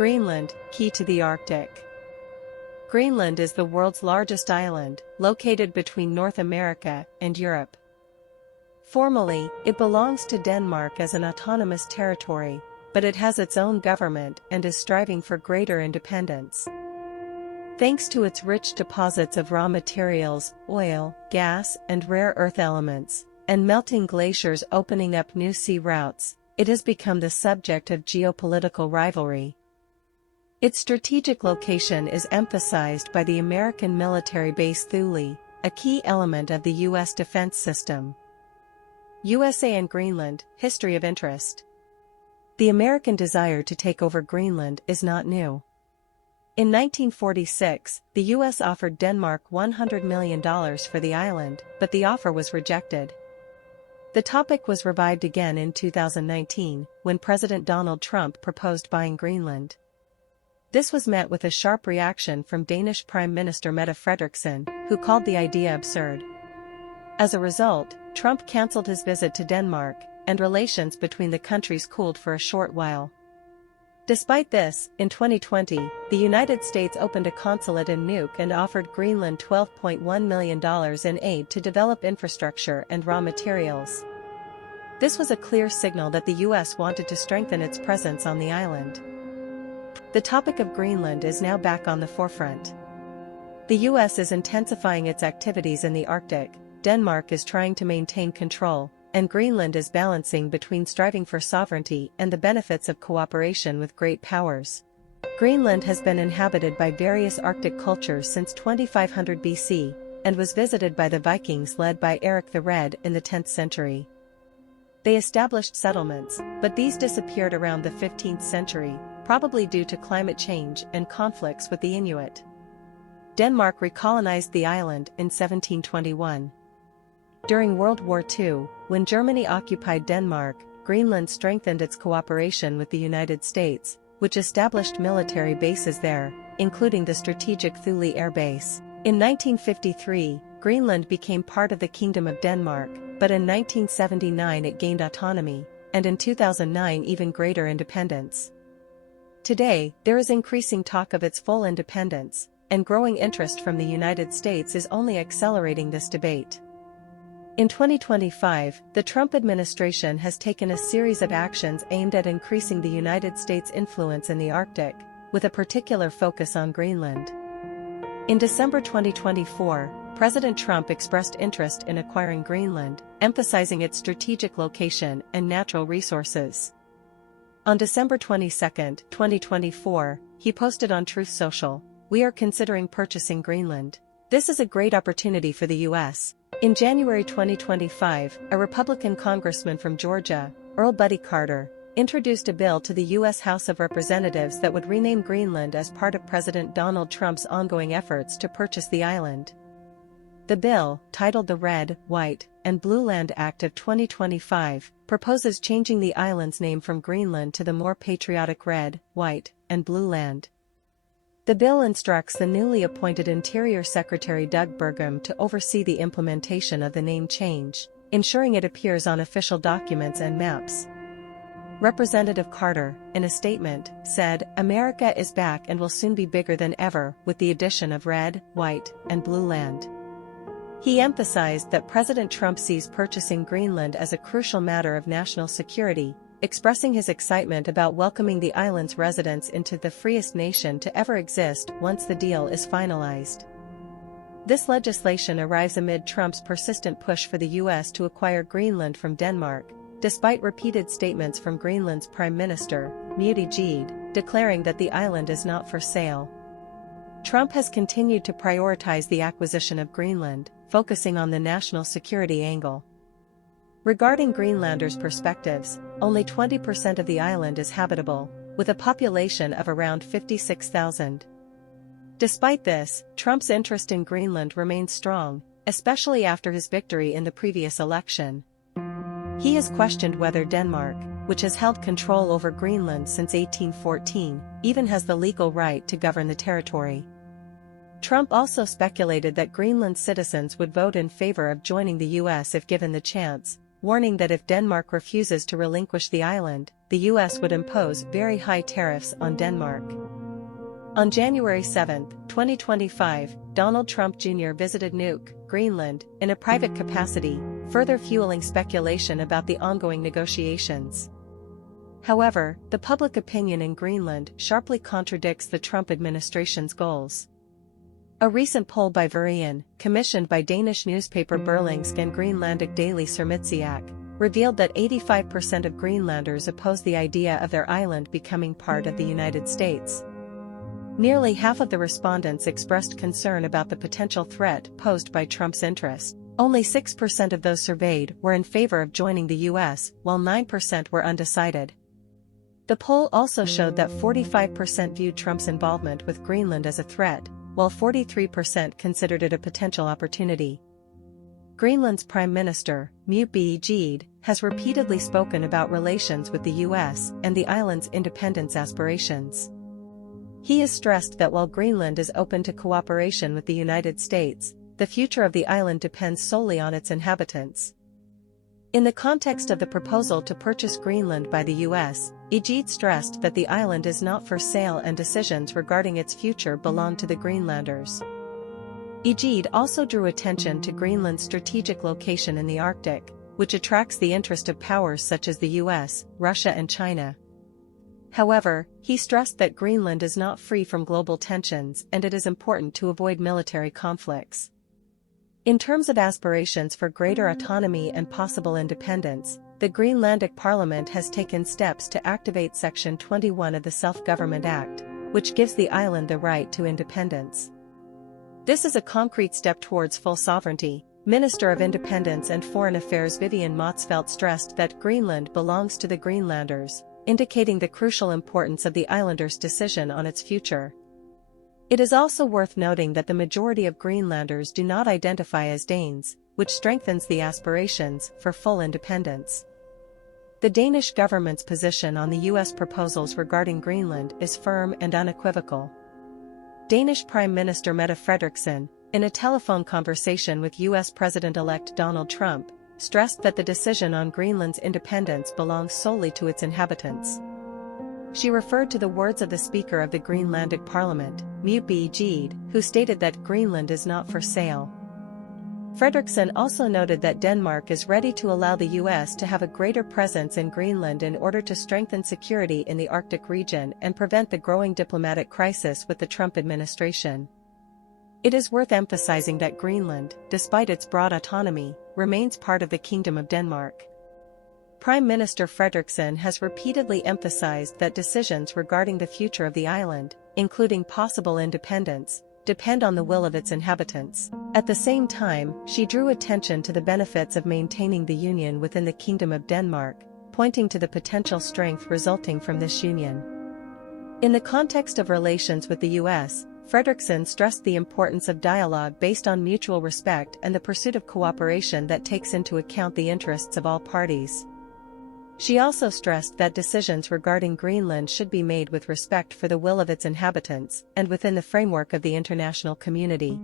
Greenland, key to the Arctic. Greenland is the world's largest island, located between North America and Europe. Formally, it belongs to Denmark as an autonomous territory, but it has its own government and is striving for greater independence. Thanks to its rich deposits of raw materials, oil, gas, and rare earth elements, and melting glaciers opening up new sea routes, it has become the subject of geopolitical rivalry. Its strategic location is emphasized by the American military base Thule, a key element of the U.S. defense system. USA and Greenland, history of interest. The American desire to take over Greenland is not new. In 1946, the U.S. offered Denmark $100 million for the island, but the offer was rejected. The topic was revived again in 2019, when President Donald Trump proposed buying Greenland. This was met with a sharp reaction from Danish Prime Minister Mette Frederiksen, who called the idea absurd. As a result, Trump cancelled his visit to Denmark, and relations between the countries cooled for a short while. Despite this, in 2020, the United States opened a consulate in Nuuk and offered Greenland $12.1 million in aid to develop infrastructure and raw materials. This was a clear signal that the U.S. wanted to strengthen its presence on the island. The topic of Greenland is now back on the forefront. The U.S. is intensifying its activities in the Arctic, Denmark is trying to maintain control, and Greenland is balancing between striving for sovereignty and the benefits of cooperation with great powers. Greenland has been inhabited by various Arctic cultures since 2500 BC, and was visited by the Vikings led by Eric the Red in the 10th century. They established settlements, but these disappeared around the 15th century, probably due to climate change and conflicts with the Inuit. Denmark recolonized the island in 1721. During World War II, when Germany occupied Denmark, Greenland strengthened its cooperation with the United States, which established military bases there, including the strategic Thule Air Base. In 1953, Greenland became part of the Kingdom of Denmark, but in 1979 it gained autonomy, and in 2009 even greater independence. Today, there is increasing talk of its full independence, and growing interest from the United States is only accelerating this debate. In 2025, the Trump administration has taken a series of actions aimed at increasing the United States' influence in the Arctic, with a particular focus on Greenland. In December 2024, President Trump expressed interest in acquiring Greenland, emphasizing its strategic location and natural resources. On December 22, 2024, he posted on Truth Social, "We are considering purchasing Greenland. This is a great opportunity for the U.S." In January 2025, a Republican congressman from Georgia, Earl Buddy Carter, introduced a bill to the U.S. House of Representatives that would rename Greenland as part of President Donald Trump's ongoing efforts to purchase the island. The bill, titled the Red, White, and Blue Land Act of 2025, proposes changing the island's name from Greenland to the more patriotic Red, White, and Blue Land. The bill instructs the newly appointed Interior Secretary Doug Burgum to oversee the implementation of the name change, ensuring it appears on official documents and maps. Representative Carter, in a statement, said, "America is back and will soon be bigger than ever with the addition of Red, White, and Blue Land." He emphasized that President Trump sees purchasing Greenland as a crucial matter of national security, expressing his excitement about welcoming the island's residents into the freest nation to ever exist once the deal is finalized. This legislation arrives amid Trump's persistent push for the U.S. to acquire Greenland from Denmark, despite repeated statements from Greenland's Prime Minister, Mette, declaring that the island is not for sale. Trump has continued to prioritize the acquisition of Greenland, focusing on the national security angle. Regarding Greenlanders' perspectives, only 20% of the island is habitable, with a population of around 56,000. Despite this, Trump's interest in Greenland remains strong, especially after his victory in the previous election. He has questioned whether Denmark, which has held control over Greenland since 1814, even has the legal right to govern the territory. Trump also speculated that Greenland citizens would vote in favor of joining the U.S. if given the chance, warning that if Denmark refuses to relinquish the island, the US would impose very high tariffs on Denmark. On January 7, 2025, Donald Trump Jr. visited Nuuk, Greenland, in a private capacity, further fueling speculation about the ongoing negotiations. However, the public opinion in Greenland sharply contradicts the Trump administration's goals. A recent poll by Verian, commissioned by Danish newspaper Berlingske and Greenlandic daily Sermitsiak, revealed that 85% of Greenlanders oppose the idea of their island becoming part of the United States. Nearly half of the respondents expressed concern about the potential threat posed by Trump's interests. Only 6% of those surveyed were in favor of joining the US, while 9% were undecided. The poll also showed that 45% viewed Trump's involvement with Greenland as a threat, while 43% considered it a potential opportunity. Greenland's Prime Minister, Mute has repeatedly spoken about relations with the US and the island's independence aspirations. He has stressed that while Greenland is open to cooperation with the United States, the future of the island depends solely on its inhabitants. In the context of the proposal to purchase Greenland by the US, Ejid stressed that the island is not for sale and decisions regarding its future belong to the Greenlanders. Ejid also drew attention to Greenland's strategic location in the Arctic, which attracts the interest of powers such as the US, Russia and China. However, he stressed that Greenland is not free from global tensions and it is important to avoid military conflicts. In terms of aspirations for greater autonomy and possible independence, the Greenlandic Parliament has taken steps to activate Section 21 of the Self-Government Act, which gives the island the right to independence. This is a concrete step towards full sovereignty. Minister of Independence and Foreign Affairs Vivian Motzfeldt stressed that Greenland belongs to the Greenlanders, indicating the crucial importance of the islanders' decision on its future. It is also worth noting that the majority of Greenlanders do not identify as Danes, which strengthens the aspirations for full independence. The Danish government's position on the US proposals regarding Greenland is firm and unequivocal. Danish Prime Minister Mette Frederiksen, in a telephone conversation with US President-elect Donald Trump, stressed that the decision on Greenland's independence belongs solely to its inhabitants. She referred to the words of the Speaker of the Greenlandic Parliament, Mute who stated that Greenland is not for sale. Frederiksen also noted that Denmark is ready to allow the US to have a greater presence in Greenland in order to strengthen security in the Arctic region and prevent the growing diplomatic crisis with the Trump administration. It is worth emphasizing that Greenland, despite its broad autonomy, remains part of the Kingdom of Denmark. Prime Minister Frederiksen has repeatedly emphasized that decisions regarding the future of the island, including possible independence, depend on the will of its inhabitants. At the same time, she drew attention to the benefits of maintaining the union within the Kingdom of Denmark, pointing to the potential strength resulting from this union. In the context of relations with the US, Frederiksen stressed the importance of dialogue based on mutual respect and the pursuit of cooperation that takes into account the interests of all parties. She also stressed that decisions regarding Greenland should be made with respect for the will of its inhabitants and within the framework of the international community.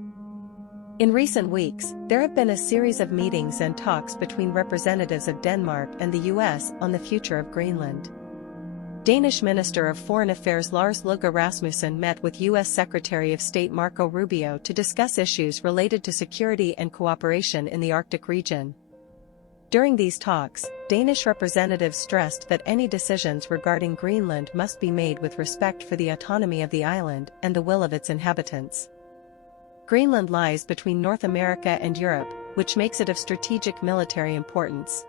In recent weeks, there have been a series of meetings and talks between representatives of Denmark and the US on the future of Greenland. Danish Minister of Foreign Affairs Lars Løkke Rasmussen met with U.S. Secretary of State Marco Rubio to discuss issues related to security and cooperation in the Arctic region. During these talks, Danish representatives stressed that any decisions regarding Greenland must be made with respect for the autonomy of the island and the will of its inhabitants. Greenland lies between North America and Europe, which makes it of strategic military importance.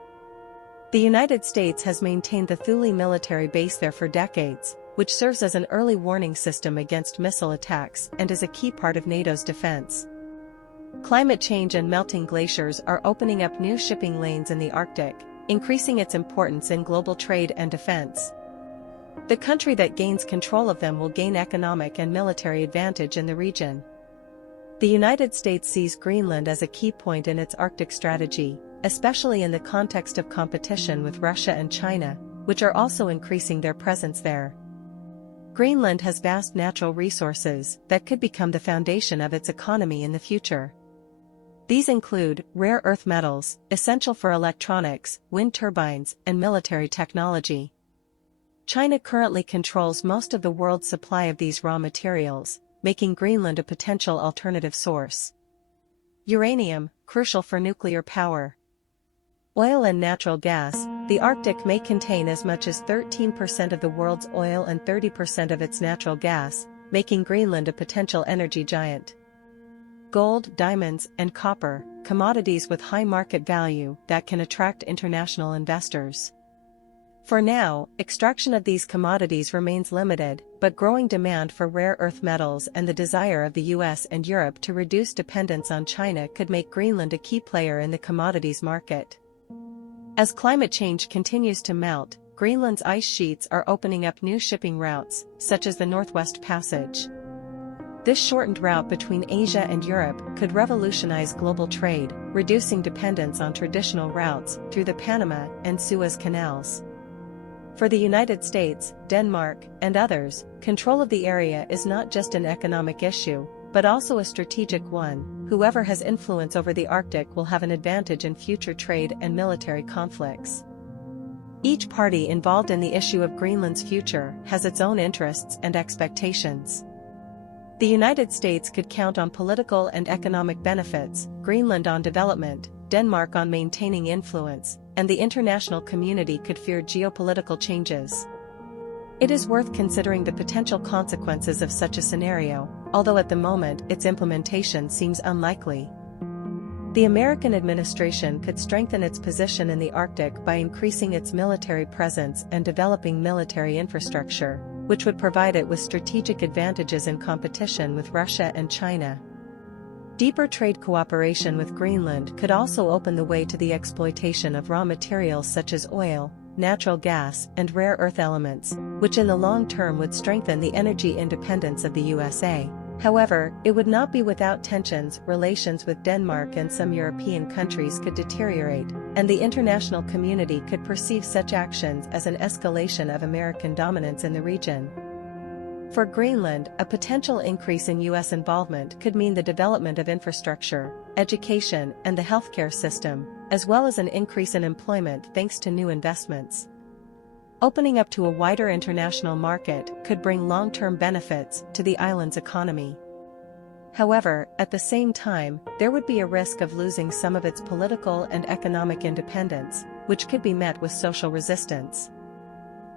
The United States has maintained the Thule military base there for decades, which serves as an early warning system against missile attacks and is a key part of NATO's defense. Climate change and melting glaciers are opening up new shipping lanes in the Arctic, increasing its importance in global trade and defense. The country that gains control of them will gain economic and military advantage in the region. The United States sees Greenland as a key point in its Arctic strategy, especially in the context of competition with Russia and China, which are also increasing their presence there. Greenland has vast natural resources that could become the foundation of its economy in the future. These include rare earth metals, essential for electronics, wind turbines, and military technology. China currently controls most of the world's supply of these raw materials, making Greenland a potential alternative source. Uranium, crucial for nuclear power. Oil and natural gas. The Arctic may contain as much as 13% of the world's oil and 30% of its natural gas, making Greenland a potential energy giant. Gold, diamonds, and copper, commodities with high market value that can attract international investors. For now, extraction of these commodities remains limited, but growing demand for rare earth metals and the desire of the US and Europe to reduce dependence on China could make Greenland a key player in the commodities market. As climate change continues to melt, Greenland's ice sheets are opening up new shipping routes, such as the Northwest Passage. This shortened route between Asia and Europe could revolutionize global trade, reducing dependence on traditional routes through the Panama and Suez canals. For the United States, Denmark, and others, control of the area is not just an economic issue, but also a strategic one. Whoever has influence over the Arctic will have an advantage in future trade and military conflicts. Each party involved in the issue of Greenland's future has its own interests and expectations. The United States could count on political and economic benefits, Greenland on development, Denmark on maintaining influence, and the international community could fear geopolitical changes. It is worth considering the potential consequences of such a scenario, although at the moment its implementation seems unlikely. The American administration could strengthen its position in the Arctic by increasing its military presence and developing military infrastructure, which would provide it with strategic advantages in competition with Russia and China. Deeper trade cooperation with Greenland could also open the way to the exploitation of raw materials such as oil, natural gas, and rare earth elements, which in the long term would strengthen the energy independence of the USA. However, it would not be without tensions. Relations with Denmark and some European countries could deteriorate, and the international community could perceive such actions as an escalation of American dominance in the region. For Greenland, a potential increase in U.S. involvement could mean the development of infrastructure, education, and the healthcare system, as well as an increase in employment thanks to new investments. Opening up to a wider international market could bring long-term benefits to the island's economy. However, at the same time, there would be a risk of losing some of its political and economic independence, which could be met with social resistance.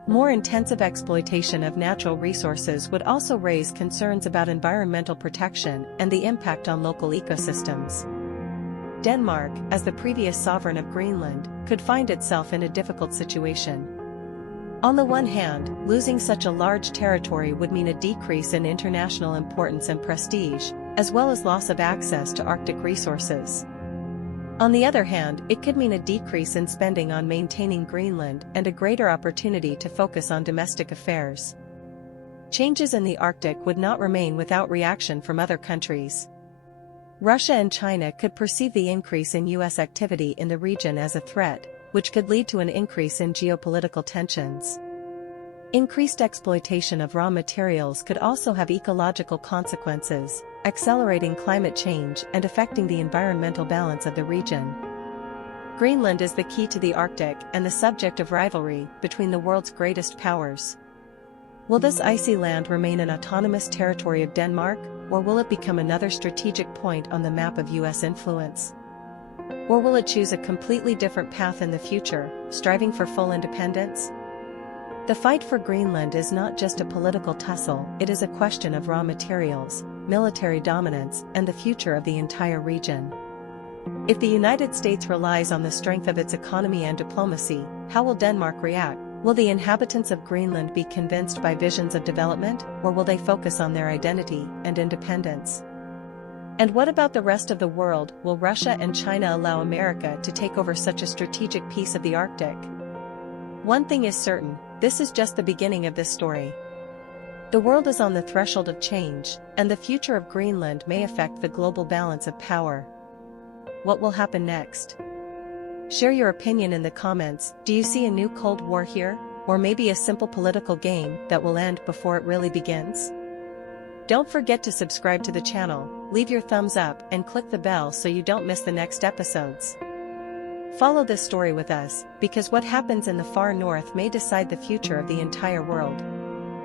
More intensive exploitation of natural resources would also raise concerns about environmental protection and the impact on local ecosystems. Denmark, as the previous sovereign of Greenland, could find itself in a difficult situation. On the one hand, losing such a large territory would mean a decrease in international importance and prestige, as well as loss of access to Arctic resources. On the other hand, it could mean a decrease in spending on maintaining Greenland and a greater opportunity to focus on domestic affairs. Changes in the Arctic would not remain without reaction from other countries. Russia and China could perceive the increase in U.S. activity in the region as a threat, which could lead to an increase in geopolitical tensions. Increased exploitation of raw materials could also have ecological consequences, accelerating climate change and affecting the environmental balance of the region. Greenland is the key to the Arctic and the subject of rivalry between the world's greatest powers. Will this icy land remain an autonomous territory of Denmark, or will it become another strategic point on the map of U.S. influence? Or will it choose a completely different path in the future, striving for full independence? The fight for Greenland is not just a political tussle, it is a question of raw materials, military dominance, and the future of the entire region. If the United States relies on the strength of its economy and diplomacy, how will Denmark react? Will the inhabitants of Greenland be convinced by visions of development, or will they focus on their identity and independence? And what about the rest of the world? Will Russia and China allow America to take over such a strategic piece of the Arctic? One thing is certain, this is just the beginning of this story. The world is on the threshold of change, and the future of Greenland may affect the global balance of power. What will happen next? Share your opinion in the comments. Do you see a new Cold War here, or maybe a simple political game that will end before it really begins? Don't forget to subscribe to the channel, leave your thumbs up and click the bell so you don't miss the next episodes. Follow this story with us, because what happens in the far north may decide the future of the entire world.